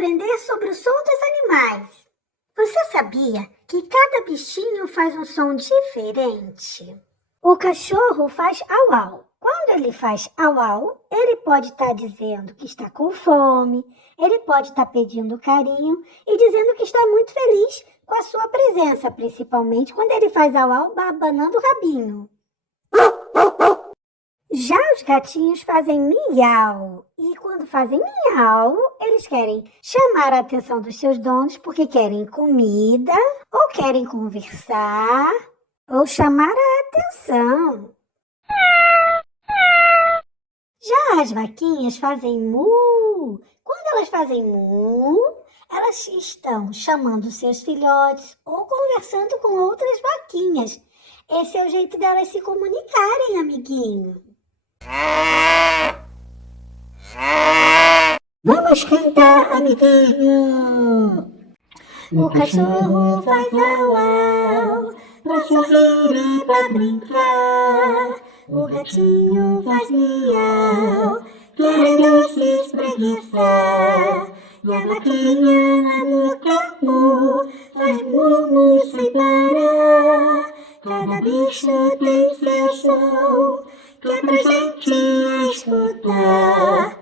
aprender sobre o som dos animais. Você sabia que cada bichinho faz um som diferente? O cachorro faz au-au. Quando ele faz au-au, ele pode estar dizendo que está com fome, ele pode estar pedindo carinho e dizendo que está muito feliz com a sua presença, principalmente quando ele faz au-au abanando o rabinho. Já os gatinhos fazem miau, e quando fazem miau, eles querem chamar a atenção dos seus donos porque querem comida, ou querem conversar, ou chamar a atenção. Já as vaquinhas fazem mu. Quando elas fazem mu, elas estão chamando seus filhotes ou conversando com outras vaquinhas. Esse é o jeito delas se comunicarem, amiguinho. Vamos cantar, amiguinho. O cachorro faz au-au pra sorrir e pra brincar. O gatinho faz miau, querendo se espreguiçar. E a vaquinha lá no campo faz mu-mu sem parar. Cada bicho tem seu som, que é pra gente escutar.